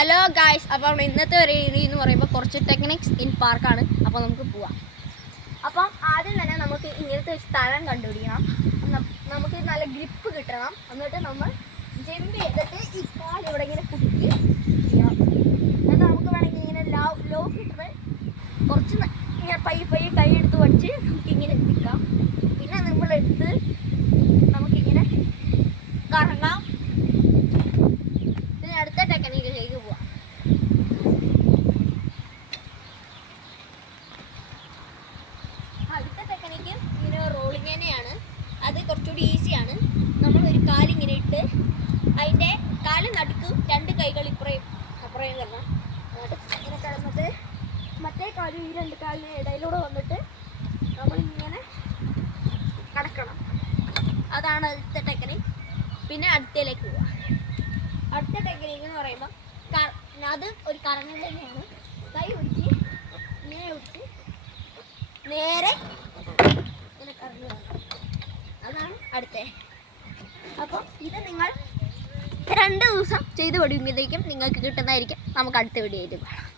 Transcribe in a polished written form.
Hello guys, അപ്പോൾ ഇന്നത്തെ ഒരു ഏരിയ എന്ന് പറയുമ്പോൾ കുറച്ച് ടെക്നിക്സ് ഇൻ പാർക്കാണ്. അപ്പോൾ നമുക്ക് പോവാം. അപ്പം ആദ്യം തന്നെ നമുക്ക് ഇങ്ങനത്തെ ഒരു സ്ഥലം കണ്ടുപിടിക്കണം. നമുക്ക് നല്ല ഗ്രിപ്പ് കിട്ടണം. എന്നിട്ട് നമ്മൾ ജമ്പ് ചെയ്തിട്ട് ഈ കാൽ ഇവിടെ ഇങ്ങനെ കുത്തി ചെയ്യണം. എന്നിട്ട് നമുക്ക് വേണമെങ്കിൽ ഇങ്ങനെ ലോ കിട്ടുന്നത് കുറച്ച് ഇങ്ങനെ പയ്യെ കൈ എടുത്ത് പഠിച്ച് നമുക്കിങ്ങനെ നിൽക്കാം. പിന്നെ നമ്മളെടുത്ത് നമുക്കിങ്ങനെ കറങ്ങാം. പിന്നെ അടുത്ത ടെക്നിക്കിലേക്ക് പോവാം. അടുത്ത ടെക്നിക്ക് ഇങ്ങനെ റോളിങ് തന്നെയാണ്. അത് കുറച്ചുകൂടി ഈസിയാണ്. നമ്മൾ ഒരു കാലിങ്ങനെ ഇട്ട് അതിൻ്റെ കാല് നടുക്ക് രണ്ട് കൈകൾ ഇപ്പുറയും അപ്പുറയും കിടണം. ഇങ്ങനെ കിടന്നിട്ട് മറ്റേ കാലും ഈ രണ്ട് കാലിന് ഇടയിലൂടെ വന്നിട്ട് നമ്മളിങ്ങനെ കടക്കണം. അതാണ് അടുത്ത ടെക്നിക്ക്. പിന്നെ അടുത്തയിലേക്ക് പോവാം. അടുത്ത ടെക്നിക്ക് എന്ന് പറയുമ്പോൾ അത് ഒരു കറങ്ങൽ തന്നെയാണ്. കൈ പിടിച്ച് ഇങ്ങനെ പിടിച്ച് നേരെ ഇങ്ങനെ കറങ്ങി വരണം. അതാണ് അടുത്ത. അപ്പോൾ ഇത് നിങ്ങൾ 2 ദിവസം ചെയ്ത് പഠിക്കുമ്പോഴത്തേക്കും നിങ്ങൾക്ക് കിട്ടുന്നതായിരിക്കും. നമുക്ക് അടുത്ത വീഡിയോയിൽ കാണാം.